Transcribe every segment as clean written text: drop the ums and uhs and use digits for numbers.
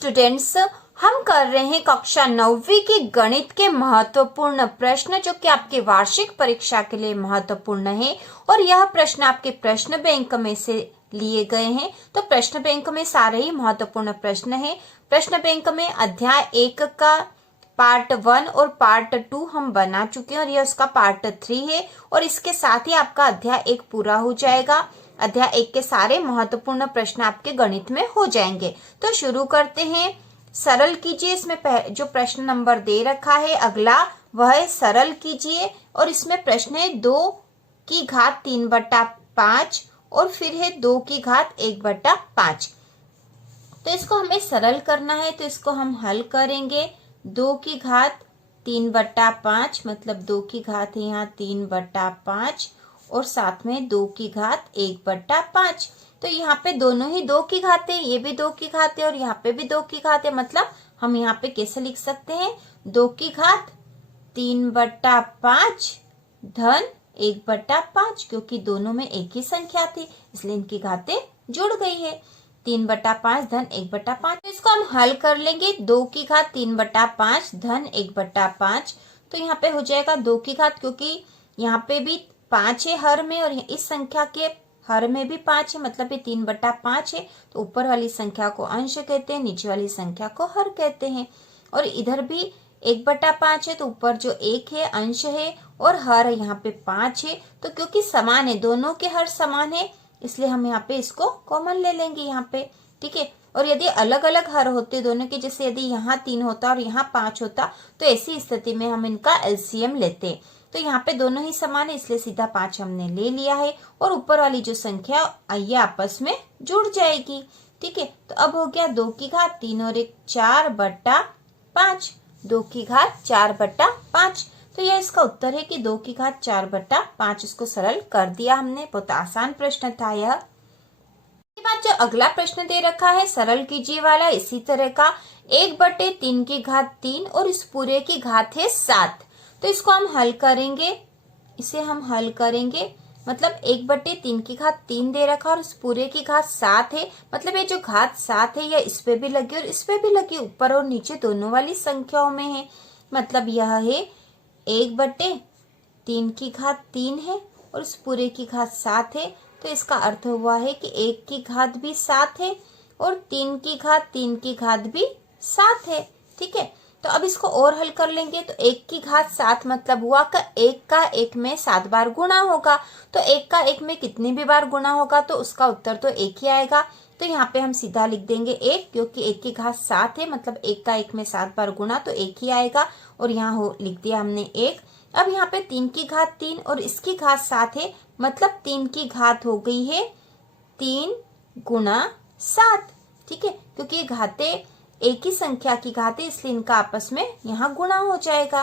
Students, हम कर रहे हैं कक्षा 9वीं के गणित के महत्वपूर्ण प्रश्न जो कि आपके वार्षिक परीक्षा के लिए महत्वपूर्ण है और यह प्रश्न आपके प्रश्न बैंक में से लिए गए हैं। तो प्रश्न बैंक में सारे ही महत्वपूर्ण प्रश्न हैं। प्रश्न बैंक में अध्याय 1 का पार्ट 1 और पार्ट 2 हम बना चुके हैं और यह उसका पार्ट 3 है और इसके साथ ही आपका अध्याय 1 पूरा हो जाएगा। अध्याय 1 के सारे महत्वपूर्ण प्रश्न आपके गणित में हो जाएंगे। तो शुरू करते हैं। सरल कीजिए, इसमें जो प्रश्न नंबर दे रखा है अगला वह है सरल कीजिए और इसमें प्रश्न है 2 की घात 3/5 और फिर है 2 की घात 1/5। तो इसको हमें सरल करना है तो इसको हम हल करेंगे। 2 की घात 3/5 मतलब 2 की घात है यहाँ 3/5 और साथ में 2 की घात 1/5। तो यहाँ पे दोनों ही 2 की घात है, ये भी 2 की घात है और यहाँ पे भी 2 की घात है। मतलब हम यहाँ पे कैसे लिख सकते हैं 2 की घात 3/5 धन 1/5 क्योंकि दोनों में एक ही संख्या थी इसलिए इनकी घातें जुड़ गई है। 3/5 धन 1/5। तो इसको हम हल कर लेंगे। 2 की घात 3/5 धन 1/5 तो यहाँ पे हो जाएगा 2 की घात, क्योंकि यहाँ पे भी 5 है हर में और इस संख्या के हर में भी 5 है मतलब ये 3/5 है। तो ऊपर वाली संख्या को अंश कहते हैं, नीचे वाली संख्या को हर कहते हैं। और इधर भी 1/5 है तो ऊपर जो 1 है अंश है और हर यहाँ पे 5 है। तो क्योंकि समान है, दोनों के हर समान है इसलिए हम यहाँ पे इसको कॉमन ले लेंगे यहाँ पे, ठीक है। और यदि अलग अलग हर होते दोनों के, जैसे यदि यहाँ 3 होता और यहाँ 5 होता तो ऐसी स्थिति में हम इनका एलसीएम लेते। तो यहाँ पे दोनों ही समान है इसलिए सीधा 5 हमने ले लिया है और ऊपर वाली जो संख्या ये आपस में जुड़ जाएगी, ठीक है। तो अब हो गया 2 की घात 3 और 1 4/5, 2 की घात 4/5। तो यह इसका उत्तर है कि 2 की घात 4/5। इसको सरल कर दिया हमने, बहुत आसान प्रश्न था यह। इसके बाद जो अगला प्रश्न दे रखा है सरल कीजिए वाला, इसी तरह का 1/3 की घात 3 और इस पूरे की घात है 7। तो इसको हम हल करेंगे, इसे हम हल करेंगे। मतलब 1/3 की घात 3 दे रखा और इस पूरे की घात 7 है। मतलब ये जो घात 7 है यह इस पे भी लगी और इस पे भी लगी, ऊपर और नीचे दोनों वाली संख्याओं में है। मतलब यह है 1/3 की घात 3 है और इस पूरे की घात 7 है। तो इसका अर्थ हुआ है कि 1 की घात भी 7 है और 3 की घात भी 7 है, ठीक है। तो अब इसको और हल कर लेंगे। तो 1 की घात 7 मतलब हुआ कि 1 का 1 में 7 बार गुणा होगा। तो 1 का 1 में कितनी भी बार गुणा होगा तो उसका उत्तर तो 1 ही आएगा। तो यहाँ पे हम सीधा लिख देंगे 1, क्योंकि 1 की घात 7 है मतलब 1 का 1 में 7 बार गुणा तो 1 ही आएगा और यहाँ लिख दिया हमने 1। अब यहाँ पे 3 की घात 3 और इसकी घात 7 है मतलब 3 की घात हो गई है 3 गुणा 7, ठीक है। क्योंकि ये घातें एक ही संख्या की घात है इसलिए इनका आपस में यहाँ गुणा हो जाएगा।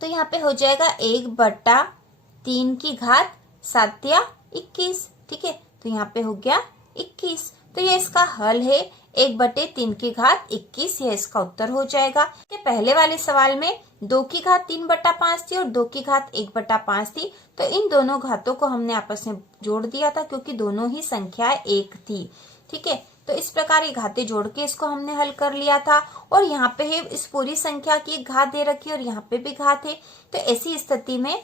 तो यहाँ पे हो जाएगा 1/3 की घात 7 या 21, ठीक है। तो यहाँ पे हो गया 21। तो ये इसका हल है 1/3 की घात 21, यह इसका उत्तर हो जाएगा। पहले वाले सवाल में 2 की घात 3/5 थी और 2 की घात 1/5 थी। तो इन दोनों घातों को हमने आपस में जोड़ दिया था क्योंकि दोनों ही संख्याएं एक थी, ठीक है। तो इस प्रकार ये घातें जोड़ के इसको हमने हल कर लिया था। और यहाँ पे है इस पूरी संख्या की एक घात दे रखी है और यहाँ पे भी घात है। तो ऐसी स्थिति में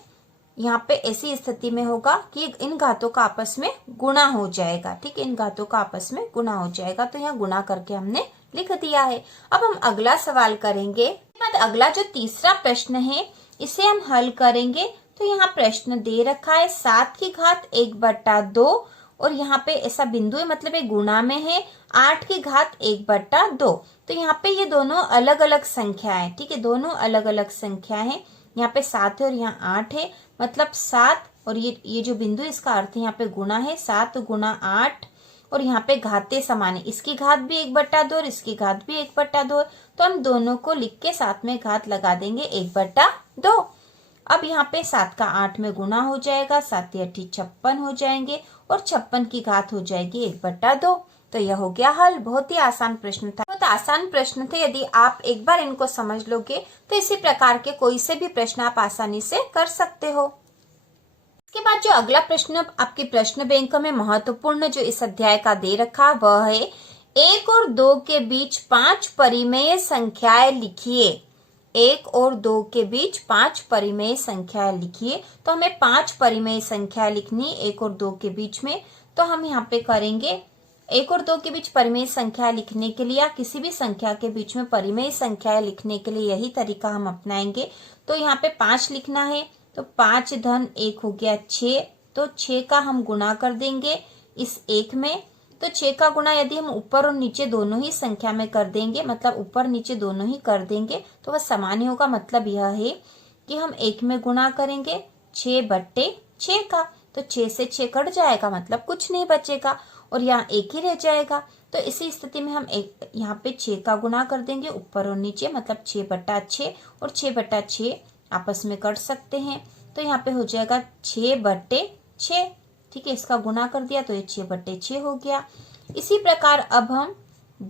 यहाँ पे ऐसी स्थिति में होगा कि इन घातों का आपस में गुणा हो जाएगा, ठीक है। इन घातों का आपस में गुणा हो जाएगा तो यहाँ गुणा करके हमने लिख दिया है। अब हम अगला सवाल करेंगे। बाद अगला जो तीसरा प्रश्न है इसे हम हल करेंगे। तो यहाँ प्रश्न दे रखा है 7 की घात 1/2 और यहाँ पे ऐसा बिंदु है मतलब ये गुणा में है 8 की घात 1/2। तो यहाँ पे ये दोनों अलग अलग संख्या है, ठीक है। दोनों अलग अलग संख्या है। यहाँ पे 7 है और यहाँ 8 है मतलब 7 और ये जो बिंदु इसका अर्थ है यहाँ पे गुणा है 7 गुणा 8 और यहाँ पे घातें समान है। इसकी घात भी 1/2 और इसकी घात भी 1/2। तो हम दोनों को लिख के साथ में घात लगा देंगे 1/2। अब यहाँ पे 7 का 8 में गुणा हो जाएगा, 7 या 8 56 हो जाएंगे और 56 की घात हो जाएगी 1/2। तो यह हो गया हल। बहुत ही आसान प्रश्न था, बहुत आसान प्रश्न थे। यदि आप एक बार इनको समझ लोगे तो इसी प्रकार के कोई से भी प्रश्न आप आसानी से कर सकते हो। इसके बाद जो अगला प्रश्न आपके प्रश्न बैंक में महत्वपूर्ण जो इस अध्याय का दे रखा वह है 1 और 2 के बीच 5 परिमेय संख्याएं लिखिए। 1 और 2 के बीच 5 परिमेय संख्याएं लिखिए। तो हमें 5 परिमेय संख्या लिखनी 1 और 2 के बीच में। तो हम यहाँ पे करेंगे 1 और 2 के बीच परिमेय संख्या लिखने के लिए या किसी भी संख्या के बीच में परिमेय संख्याएं लिखने के लिए यही तरीका हम अपनाएंगे। तो यहाँ पे 5 लिखना है, तो 5 धन 1 हो गया 6, तो 6 का हम गुणा कर देंगे इस 1 में। तो 6 का गुणा यदि हम ऊपर और नीचे दोनों ही संख्या में कर देंगे, मतलब ऊपर नीचे दोनों ही कर देंगे, तो वह समान ही होगा। मतलब यह है कि हम 1 में गुणा करेंगे 6/6 का, तो 6 से 6 कट जाएगा, मतलब कुछ नहीं बचेगा और यहाँ 1 ही रह जाएगा। तो इसी स्थिति में हम यहाँ पे 6 का गुणा कर देंगे ऊपर और नीचे, मतलब 6/6 और 6/6 आपस में कट सकते हैं। तो यहाँ पे हो जाएगा 6/6। ठीक है, इसका गुणा कर दिया तो ये 6/6 हो गया। इसी प्रकार अब हम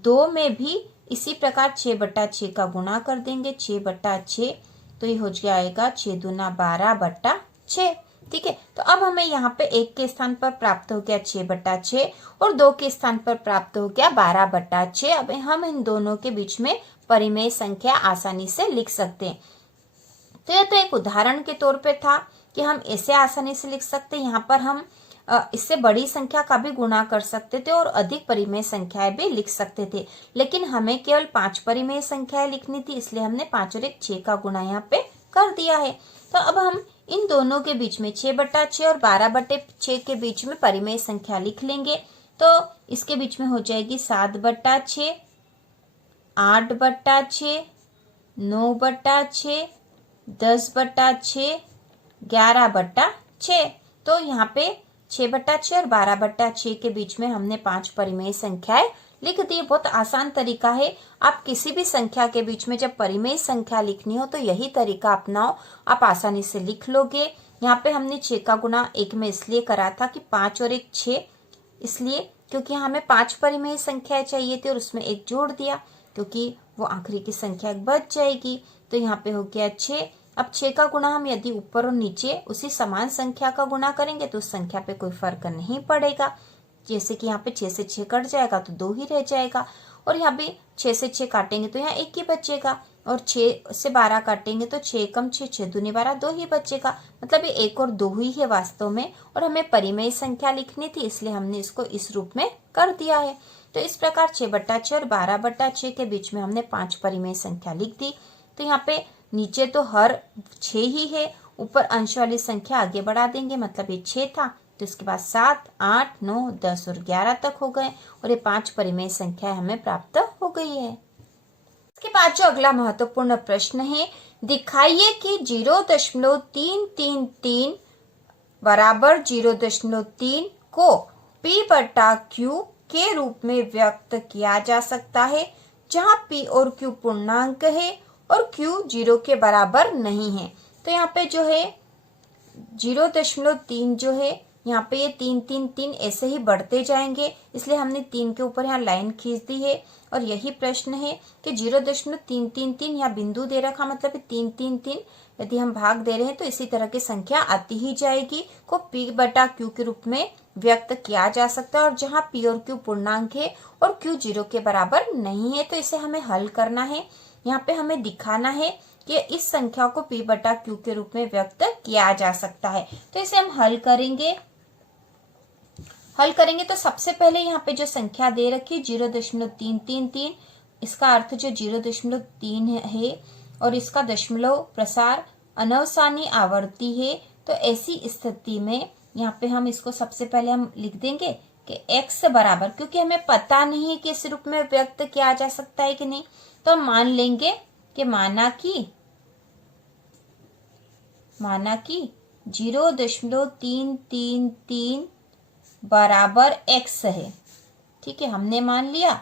2 में भी इसी प्रकार 6/6 का गुणा कर देंगे 6/6, तो ये हो जाएगा 6 दूना 12/6। ठीक है, तो अब हमें यहाँ पे 1 के स्थान पर प्राप्त हो गया 6/6 और 2 के स्थान पर प्राप्त हो गया 12/6। अब हम इन दोनों के बीच में परिमेय संख्या आसानी से लिख सकते हैं। तो यह तो एक उदाहरण के तौर पे था कि हम ऐसे आसानी से लिख सकते हैं। यहाँ पर हम इससे बड़ी संख्या का भी गुणा कर सकते थे और अधिक परिमेय संख्याएं भी लिख सकते थे, लेकिन हमें केवल 5 परिमेय संख्याएं लिखनी थी, इसलिए हमने 5 और 1 6 का गुणा यहाँ पे कर दिया है। तो अब हम इन दोनों के बीच में 6/6 और 12/6 के बीच में परिमेय संख्या लिख लेंगे। तो इसके बीच में हो जाएगी 7/6, 8/6, 9/6, 10/6, 11/6। तो यहाँ पे 6/6 और 12/6 के बीच में हमने 5 परिमेय संख्याएं लिख दी। बहुत आसान तरीका है। आप किसी भी संख्या के बीच में जब परिमेय संख्या लिखनी हो तो यही तरीका अपनाओ, आप आसानी से लिख लोगे। यहाँ पे हमने 6 का गुणा 1 में इसलिए करा था कि 5 और 1 6, इसलिए क्योंकि हमें 5 परिमेय संख्याएं चाहिए थी और उसमें 1 जोड़ दिया क्योंकि वो आखिरी की संख्या बच जाएगी। तो यहाँ पे हो गया 6। अब 6 का गुणा हम यदि ऊपर और नीचे उसी समान संख्या का गुणा करेंगे तो उस संख्या पे कोई फर्क नहीं पड़ेगा। जैसे कि यहाँ पे 6 से 6 कट जाएगा तो 2 ही रह जाएगा, और यहाँ पे 6 से 6 काटेंगे तो यहाँ 1 ही बचेगा, और 6 से 12 काटेंगे तो 6 कम 6, 6 दूनी 12, 2 ही बचेगा। मतलब ये 1 और 2 ही है वास्तव में, और हमें परिमेय संख्या लिखनी थी इसलिए हमने इसको इस रूप में कर दिया है। तो इस प्रकार 6/6 और 12/6 के बीच में हमने 5 परिमेय संख्या लिख दी। तो यहाँ पे नीचे तो हर 6 ही है, ऊपर अंश वाली संख्या आगे बढ़ा देंगे, मतलब ये 6 था, तो इसके बाद 7, 8, 9, 10 और 11 तक हो गए और ये 5 परिमेय संख्या हमें प्राप्त हो गई है। इसके बाद जो अगला महत्वपूर्ण प्रश्न है, दिखाइए कि 0.333 बराबर 0.3 को P/Q के रूप में व्यक्त किया जा सकता है, जहां P और Q पूर्णांक है और Q 0 के बराबर नहीं है। तो यहाँ पे जो है 0.3 जो है यहाँ पे ये 3 3 3 ऐसे ही बढ़ते जाएंगे, इसलिए हमने 3 के ऊपर यहाँ लाइन खींच दी है। और यही प्रश्न है कि 0.333 यहाँ बिंदु दे रखा, मतलब 3 3 3 यदि हम भाग दे रहे हैं तो इसी तरह की संख्या आती ही जाएगी, को P/Q के रूप में व्यक्त किया जा सकता है, और जहाँ P और Q पूर्णांक है और Q 0 के बराबर नहीं है। तो इसे हमें हल करना है। यहाँ पे हमें दिखाना है कि इस संख्या को P/Q के रूप में व्यक्त किया जा सकता है। तो इसे हम हल करेंगे तो सबसे पहले यहाँ पे जो संख्या दे रखी है 0.333, इसका अर्थ जो 0.3 है और इसका दशमलव प्रसार अनवसानी आवर्ती है। तो ऐसी स्थिति में यहाँ पे हम इसको सबसे पहले हम लिख देंगे कि x बराबर, क्योंकि हमें पता नहीं है कि इस रूप में व्यक्त किया जा सकता है कि नहीं, तो हम मान लेंगे कि माना कि 0.333 बराबर x है। ठीक है, हमने मान लिया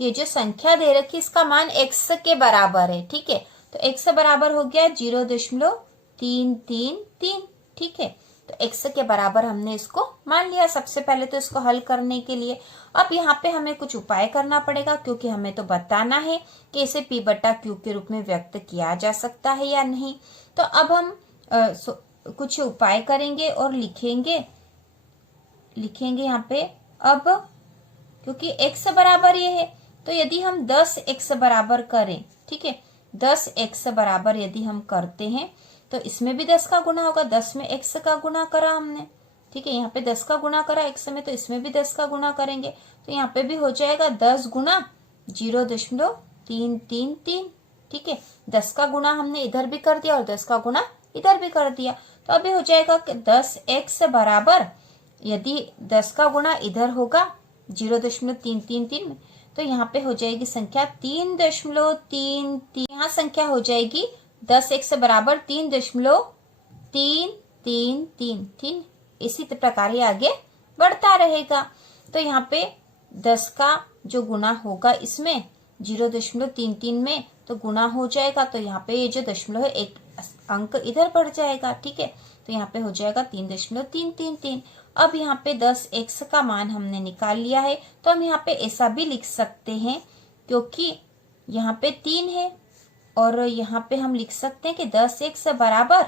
कि ये जो संख्या दे रखी इसका मान x के बराबर है। ठीक है, तो x बराबर हो गया 0.333। ठीक है, तो x के बराबर हमने इसको मान लिया सबसे पहले तो इसको हल करने के लिए। अब यहाँ पे हमें कुछ उपाय करना पड़ेगा, क्योंकि हमें तो बताना है कि इसे P/Q के रूप में व्यक्त किया जा सकता है या नहीं। तो अब हम कुछ उपाय करेंगे और लिखेंगे यहाँ पे। अब क्योंकि x बराबर ये है तो यदि हम 10x बराबर करें, ठीक है, 10x बराबर यदि हम करते हैं तो इसमें भी 10 का गुना होगा। 10 में x का गुना करा हमने, ठीक है, यहाँ पे 10 का गुना करा x में, तो इसमें भी 10 का गुना करेंगे तो यहाँ पे भी हो जाएगा 10 गुना 0.333, ठीक है। 10 का गुना हमने इधर भी कर दिया और 10 का गुना इधर भी कर दिया, तो अभी हो जाएगा कि 10x बराबर, यदि 10 का गुना इधर होगा 0.333 में, तो यहाँ पे हो जाएगी संख्या 3.33। यहाँ संख्या हो जाएगी 10x बराबर 3.333। इसी प्रकार ये आगे बढ़ता रहेगा। तो यहाँ पे 10 का जो गुना होगा इसमें 0.33 में तो गुना हो जाएगा, तो यहाँ पे ये जो दशमलव है एक अंक इधर बढ़ जाएगा, ठीक है। तो यहाँ पे हो जाएगा 3.333। अब यहाँ पे 10x का मान हमने निकाल लिया है, तो हम यहाँ पे ऐसा भी लिख सकते हैं, क्योंकि यहाँ पे 3 है और यहाँ पे हम लिख सकते हैं कि 10x बराबर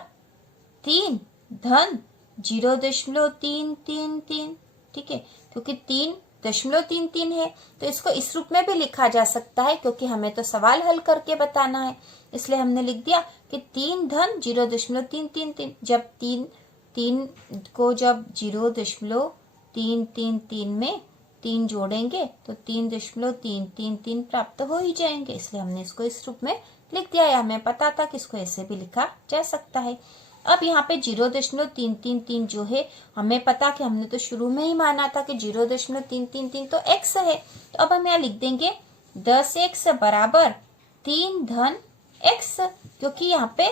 3 धन 0.333, ठीक है, क्योंकि 3.33 है तो इसको इस रूप में भी लिखा जा सकता है, क्योंकि हमें तो सवाल हल करके बताना है, इसलिए हमने लिख दिया कि 3 धन 0.333। जब 3 को जब 0.333 में 3 जोड़ेंगे तो 3.333 प्राप्त हो ही जाएंगे, इसलिए हमने इसको इस रूप में लिख दिया है। हमें पता था कि इसको ऐसे भी लिखा जा सकता है। अब यहाँ पे 0.333 जो है, हमें पता कि हमने तो शुरू में ही माना था कि 0.333 तो x है, तो अब हम यहाँ लिख देंगे 10x बराबर 3 धन x, क्योंकि यहाँ पे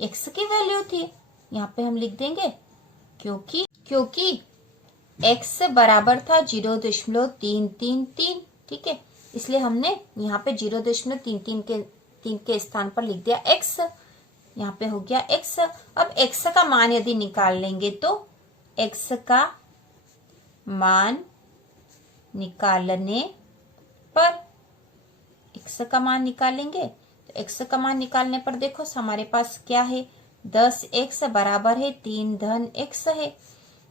x की वैल्यू थी, यहाँ पे हम लिख देंगे क्योंकि x बराबर था 0.333, ठीक है, इसलिए हमने यहाँ पे 0.333 के स्थान पर लिख दिया x। यहाँ पे हो गया x। अब x का मान यदि निकाल लेंगे तो x का मान निकालने पर x का मान निकालने पर देखो हमारे पास क्या है, 10x बराबर है 3 धन x है,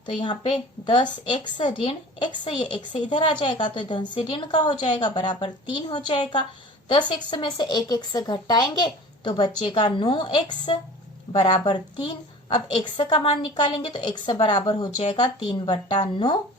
तो यहाँ पे 10x ऋण x, ये x इधर आ जाएगा तो धन से ऋण का हो जाएगा, बराबर 3 हो जाएगा। 10x में से एक x घटाएंगे तो बचेगा 9x बराबर 3। अब x का मान निकालेंगे तो x बराबर हो जाएगा 3/9।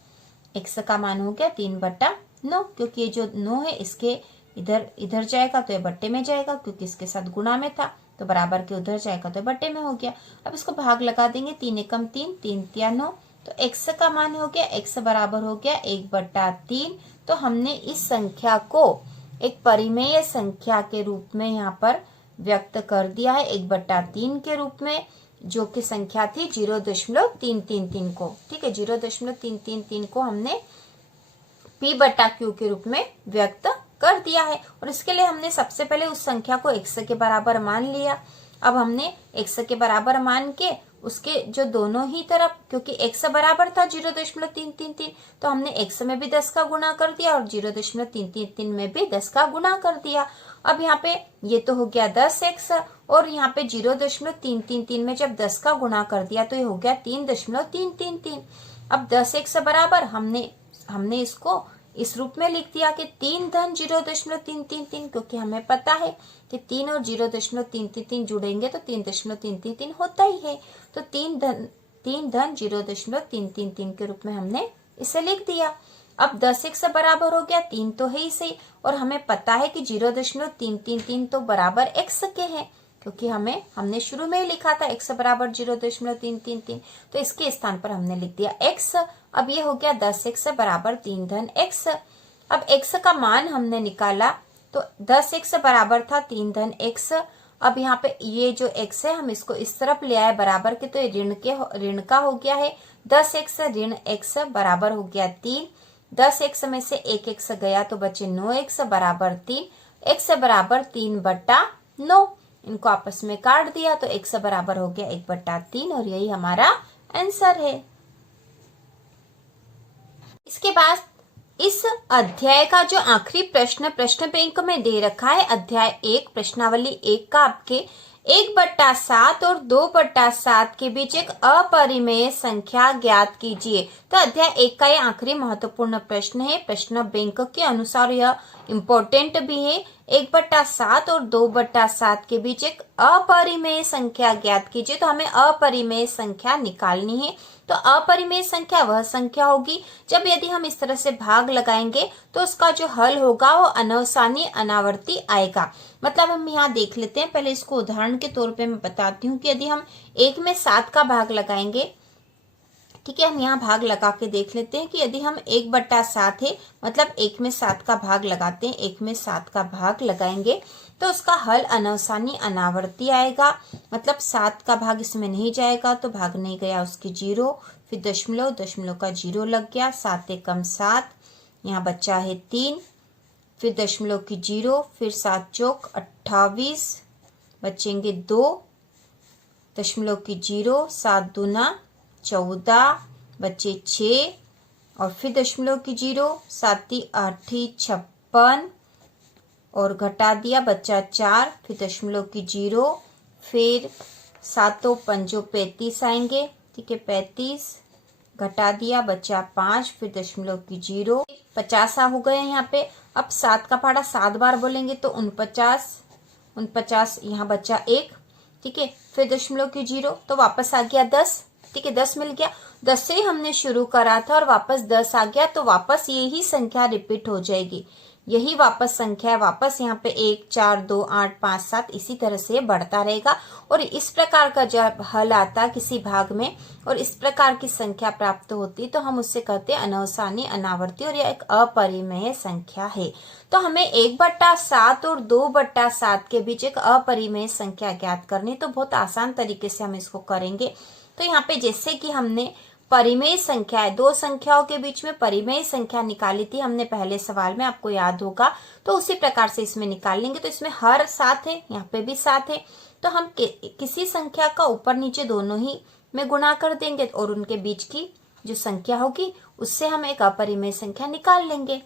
x का मान हो गया 3/9, क्योंकि ये जो 9 है इसके इधर जाएगा तो ये बट्टे में जाएगा, क्योंकि इसके साथ गुणा में था, तो बराबर के उधर जाएगा तो बट्टे में हो गया। अब इसको भाग लगा देंगे, 3 एकम 3, 3 तिया 9, तो x का मान हो गया, x बराबर हो गया 1/3। तो हमने इस संख्या को एक परिमेय संख्या के रूप में यहाँ पर व्यक्त कर दिया है 1/3 के रूप में, जो कि संख्या थी 0.333 को, ठीक है, 0.333 को हमने p/q के रूप में व्यक्त कर दिया है। और इसके लिए हमने सबसे पहले उस संख्या को x के बराबर मान लिया। अब हमने x के बराबर मान के उसके जो दोनों ही तरफ, क्योंकि x बराबर था 0.333, तो हमने x में भी 10 का गुणा कर दिया और 0.333 में भी 10 का गुणा कर दिया। अब यहाँ पे ये तो हो गया 10x और यहाँ पे 0.333 में जब 10 का गुणा कर दिया तो ये हो गया 3.333। अब 10x बराबर हमने इसको इस रूप में लिख दिया कि 3 धन 0.333, क्योंकि हमें पता है कि 3 और 0.333 जुड़ेंगे तो 3.333 होता ही है, तो 3 धन 0.333 के रूप में हमने इसे लिख दिया। अब 10x बराबर हो गया 3 तो है ही सही, और हमें पता है कि 0.333 तो बराबर x के हैं, क्योंकि हमने शुरू में ही लिखा था x बराबर 0.333, तो इसके स्थान पर हमने लिख दिया x। अब ये हो गया 10x बराबर 3 धन x। अब x का मान हमने निकाला तो 10x बराबर था 3 धन x। अब यहाँ पे ये जो x है हम इसको इस तरफ ले आए बराबर के, तो ये ऋण का हो गया है। 10x ऋण x बराबर हो गया 3। 10x में से एक x गया तो बचे 9x बराबर 3। x बराबर 3/9, इनको आपस में काट दिया तो x बराबर हो गया 1/3, और यही हमारा आंसर है। इसके बाद इस अध्याय का जो आखिरी प्रश्न बैंक में दे रखा है, अध्याय 1 प्रश्नावली 1 का आपके 1/7 और 2/7 के बीच एक अपरिमेय संख्या ज्ञात कीजिए। तो अध्याय 1 का ये आखिरी महत्वपूर्ण प्रश्न है। प्रश्न बैंक के अनुसार यह इम्पोर्टेंट भी है। 1/7 और 2/7 के बीच एक अपरिमेय संख्या ज्ञात कीजिए। तो हमें अपरिमेय संख्या निकालनी है। तो अपरिमेय संख्या वह संख्या होगी जब यदि हम इस तरह से भाग लगाएंगे तो उसका जो हल होगा वो अनवसानी अनावर्ती आएगा। मतलब हम यहाँ देख लेते हैं। पहले इसको उदाहरण के तौर पे मैं बताती हूँ कि यदि हम 1 में 7 का भाग लगाएंगे, ठीक है, हम यहाँ भाग लगा के देख लेते हैं कि यदि हम 1/7 है, मतलब 1 में 7 का भाग लगाते हैं, 1 में 7 का भाग लगाएंगे तो उसका हल अनवसानी अनावर्ती आएगा। मतलब 7 का भाग इसमें नहीं जाएगा तो भाग नहीं गया उसकी 0, फिर दशमलव, दशमलव का 0 लग गया, 7 एकम 7, यहाँ बच्चा है 3, फिर दशमलव की 0, फिर 7 चौक 28, बचेंगे 2, दशमलव की 0, 7 दूना 14, बचे 6, और फिर दशमलव की 0, 7 8 56, और घटा दिया बच्चा 4, फिर दशमलव की 0, फिर 7 5 35 आएंगे, ठीक है, 35, घटा दिया बच्चा 5, फिर दशमलव की 0, 50 हो गए यहाँ पे। अब 7 का पहाड़ा 7 बार बोलेंगे तो 49, यहाँ बच्चा 1, ठीक है, फिर दशमलव की 0, तो वापस आ गया 10, ठीक है, 10 मिल गया। 10 से ही हमने शुरू करा था और वापस 10 आ गया, तो वापस यही संख्या रिपीट हो जाएगी। यही वापस संख्या है, वापस यहाँ पे 1 4 2 8 5 7 इसी तरह से बढ़ता रहेगा। और इस प्रकार का जब हल आता किसी भाग में और इस प्रकार की संख्या प्राप्त होती तो हम उससे कहते हैं अनवसानी अनावर्ती, और यह एक अपरिमेय संख्या है। तो हमें 1/7 और 2/7 के बीच एक अपरिमेय संख्या ज्ञात करनी, तो बहुत आसान तरीके से हम इसको करेंगे। तो यहाँ पे जैसे कि हमने परिमेय संख्या है, दो संख्याओं के बीच में परिमेय संख्या निकाली थी हमने पहले सवाल में, आपको याद होगा, तो उसी प्रकार से इसमें निकाल लेंगे। तो इसमें हर 7 है, यहाँ पे भी 7 है, तो हम किसी संख्या का ऊपर नीचे दोनों ही में गुणा कर देंगे और उनके बीच की जो संख्या होगी उससे हम एक अपरिमेय संख्या निकाल लेंगे।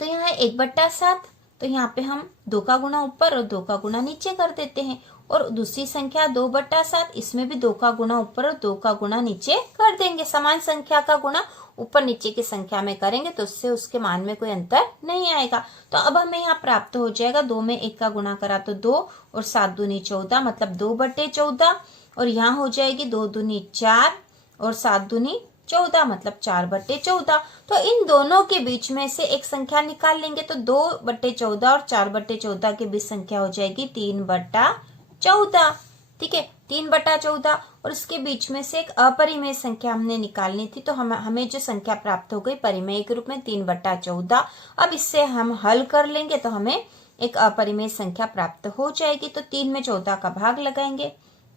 तो यहाँ है 1/7, तो यहाँ पे हम 2 का गुणा ऊपर और 2 का गुणा नीचे कर देते हैं। और दूसरी संख्या 2/7, इसमें भी 2 का गुणा ऊपर और 2 का गुणा नीचे कर देंगे। समान संख्या का गुणा ऊपर नीचे की संख्या में करेंगे तो उससे उसके मान में कोई अंतर नहीं आएगा। तो अब हमें यहाँ प्राप्त हो जाएगा 2 में 1 का गुणा करा तो 2 और 7 दूनी 14, मतलब 2/14, और यहाँ हो जाएगी 2 दूनी 4 और 7 दूनी 14, मतलब 4/14। तो इन दोनों के बीच में से एक संख्या निकाल लेंगे, तो 2/14 और 4/14 के बीच संख्या हो जाएगी 3/14, ठीक है, 3/14। और इसके बीच में से एक अपरिमेय संख्या हमने निकालनी थी, तो हमें जो संख्या प्राप्त हो गई परिमेय के रूप में 3/14। अब इससे हम हल कर लेंगे तो हमें एक अपरिमेय संख्या प्राप्त हो जाएगी। तो 3 में 14 का भाग लगाएंगे,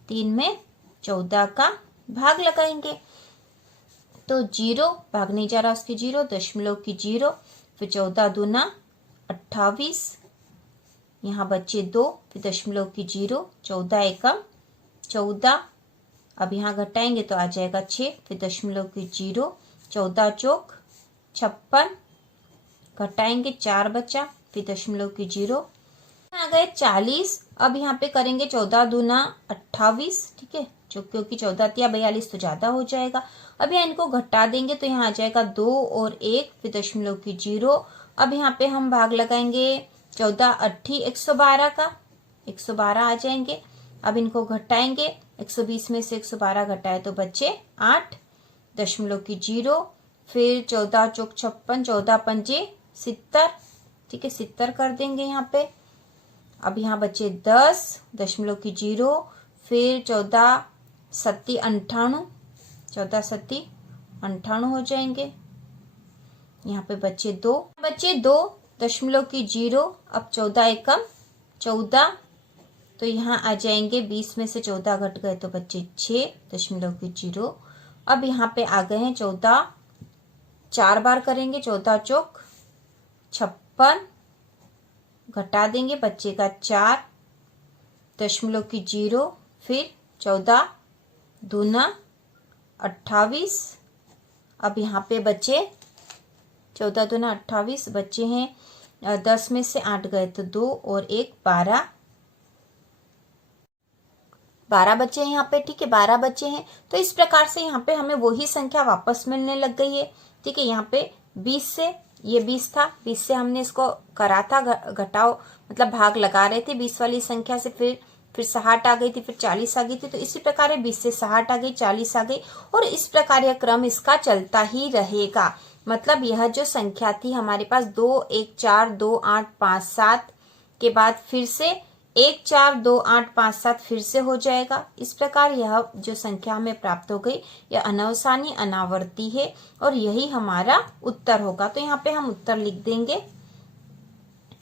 3 में 14 का भाग लगाएंगे, तो 0 भाग नहीं जा रहा उसकी 0, दशमलव की 0, फिर 14 दूना 28, यहाँ बच्चे 2, फिर दशमलव की 0, 14 एकम 14, अब यहाँ घटाएंगे तो आ जाएगा 6, फिर दशमलव की 0, 14 चौक 56, घटाएंगे 4 बचा, फिर दशमलव की 0, आ गए 40। अब यहाँ पे करेंगे 14 दूना 28, ठीक है, क्योंकि 14 या 42 तो ज्यादा हो जाएगा। अब यहाँ इनको घटा देंगे तो यहाँ आ जाएगा 2 और 1, फिर दशमलव की 0। अब यहाँ पे हम भाग लगाएंगे 14 8 112 का, 112 आ जाएंगे। अब इनको घटाएंगे, 120 में से 112 घटाए तो बचे 8, दशमलव की 0, फिर 14 चौक 56, 14 पंजे 70, ठीक है, 70 कर देंगे यहाँ पे। अब यहाँ बचे 10, दशमलव की 0, फिर 14 सत्ती 98, 14 सत्ती 98 हो जाएंगे। यहाँ पे बचे 2, दशमलव की 0, अब 14 एकम 14, तो यहाँ आ जाएंगे 20 में से 14 घट गए तो बचे 6, दशमलव की 0। अब यहाँ पे आ गए हैं 14, 4 बार करेंगे, 14 चौक 56, घटा देंगे बचेगा 4, दशमलव की 0, फिर 14 दूना 28। अब यहाँ पे बचे 14 दूना 28, बचे हैं 10 में से 8 गए तो 2 और 1 12, 12 बचे हैं यहाँ पे, ठीक है, 12 बचे हैं। तो इस प्रकार से यहाँ पे हमें वही संख्या वापस मिलने लग गई है, ठीक है। यहाँ पे 20 से, ये 20 था, 20 से हमने इसको करा था घटाओ, मतलब भाग लगा रहे थे 20 वाली संख्या से, फिर 60 आ गई थी, फिर 40 आ गई थी। तो इसी प्रकार 20 से 60 आ गई, 40 आ गई, और इस प्रकार यह क्रम इसका चलता ही रहेगा। मतलब यह जो संख्या थी हमारे पास 2 1 4 2 8 5 7 के बाद फिर से 1 4 2 8 5 7 फिर से हो जाएगा। इस प्रकार यह जो संख्या हमें प्राप्त हो गई यह अनवसानी अनावर्ती है और यही हमारा उत्तर होगा। तो यहाँ पे हम उत्तर लिख देंगे।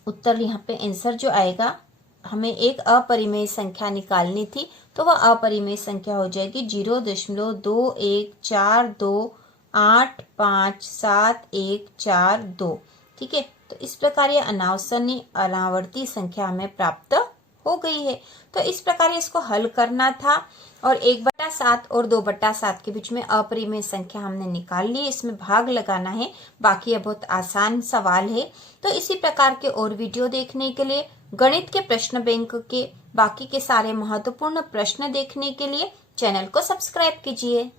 उत्तर यहाँ पे आंसर जो आएगा, हमें एक अपरिमेय संख्या निकालनी थी, तो वह अपरिमेय संख्या हो जाएगी 0.214857 ठीक है। तो इस प्रकार ये अनावर्ती संख्या हमें प्राप्त हो गई है। तो इस प्रकार इसको हल करना था और 1/7 और 2/7 के बीच में अपरिमेय संख्या हमने निकाल ली। इसमें भाग लगाना है, बाकी यह बहुत आसान सवाल है। तो इसी प्रकार के और वीडियो देखने के लिए, गणित के प्रश्न बैंक के बाकी के सारे महत्वपूर्ण प्रश्न देखने के लिए चैनल को सब्सक्राइब कीजिए।